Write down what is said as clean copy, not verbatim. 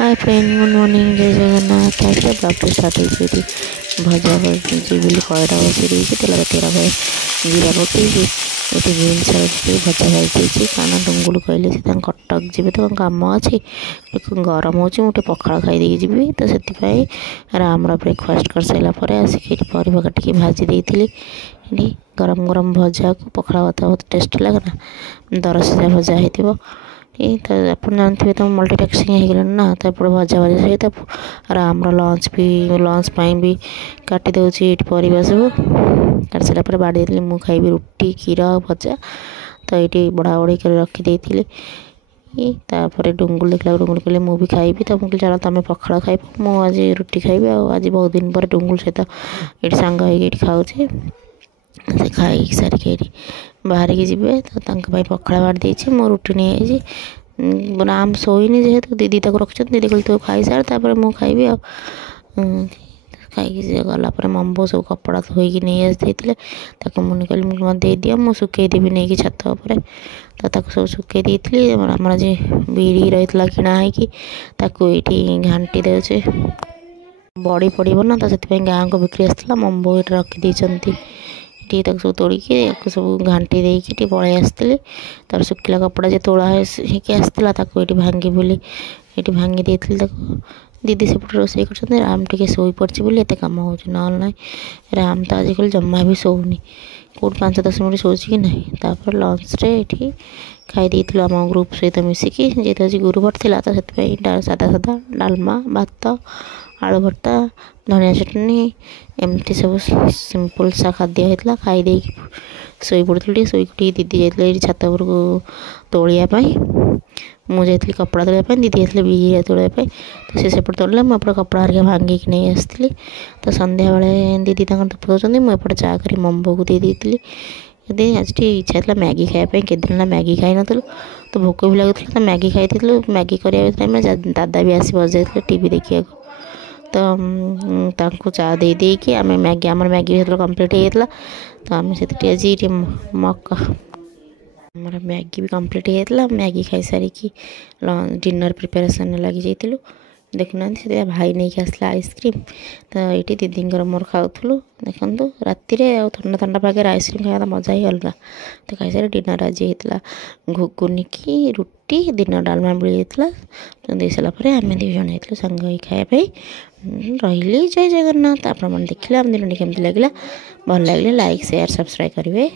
Hi friend good morning जय जगन्नाथ आज blog start होती भजा जी बोली कड़ा बसई तेल तेल जीरा पकई ये बीन्स पकई भजा भाई कारण डुंगुल कहले से कटक जी तो कम अच्छी गरम हो गोटे पखाड़ खाई जी तो से आमर ब्रेकफास्ट कर सारापर आसिक परिवा काटिक भाजी देती गरम गरम भजा को पखाड़ भात बहुत टेस्ट लगे ना दरसिजा भजा हो तो आप जानते तो मल्टीटास्किंग हो ना तो भजा भजा सहित आम लंच भी काटी दूसरी परिवा सब काट सारापर बाड़ी देती मुझे खाइबी रुटी क्षीर भजा तो ये बड़ा बड़ी कर रखी डुंगुल देखला डुंगुल कहले मुझे खाइबी तो मुझे चल तुम पखाड़ खाइब मुझे रुटी खाइबी आज बहुत दिन पर डुंगुल सहित ये सांग हो खाऊे से खाई सारिक बाहर की जी तो पखाड़ बाड़ देती मो रुटी नहीं आम शोनी जेहेतु दीदी तक रख दीदी कहते तो खाई सार तापर मुझे खाइबी खाई गलापर मम्बो सब कपड़ा धोईकी नहीं आसते मुझे कहली मत दे दिया मुझे सुखेदेवी नहीं कि छत उपर तो सब सुखे देती आम जी बिरी रही किणा होती घाटी दे बड़ी पड़ो ना तो से गाँ को बिक्री आसला मम्बो ये रखी सब तोड़िकी सब घाटी देकी पलि आसती तर शुखिला कपड़ा जो तोड़ा होके आसला ये भांगी बोली ये भांगी देती दीदी सेपटे रोसे कर राम टे शोई पड़ी बोली एत कम हो ना राम तो आजिकल जमा भी शोनी कौट 5-10 मिनट शोच कि ना लंच ये खाई आम ग्रुप सहित मिसिकी जेहेतु आज गुरुवार था तो से सादा सादा डालमा भात आलू भर्ता धनिया चटनी एमती सब सिंपल सा खाद्य होता खाई शोई पड़ी शोक दीदी जाते छात को तोड़ापी मुझे कपड़ा तोड़ापी दीदी जाते बिरी तोड़ापी तो सी सेपटे तोड़े मुझे कपड़ा हरिका भांगिक नहीं आसती तो संध्या बेले दीदी धूप दौरान मुझे चा कर मम्बो को दे दी आज इच्छा था मैगी खायापी केत दिन मैगी खाई नु तो भोक भी लगुला तो मैगी खाई मैगी करने टाइम दादा भी आसी बस जाते टीवी देखा तो चा दे कि आम मैगी आम मैगी कम्प्लीट होता तो आम से आज मका आमर मैगी भी कम्प्लीट होता मैगी खाई सारिकी डिनर प्रिपेरेसन लगी जाइलु देखुना से भाई नहीं आसला आइसक्रीम तो ये दीदी मोर खाऊलु देखु राति ठंडा ठंडा पागे आइसक्रीम खाया मजा ही अलग तो खाई सारे डिनर आज होता घुगुनी की रुटी दिन डालमा मिली जाता दे सारापर आम दीज सांग खायापी रही जय जगन्नाथ आप देखिले आम दिन केमती लगे भल लगे लाइक शेयर सब्सक्राइब करेंगे।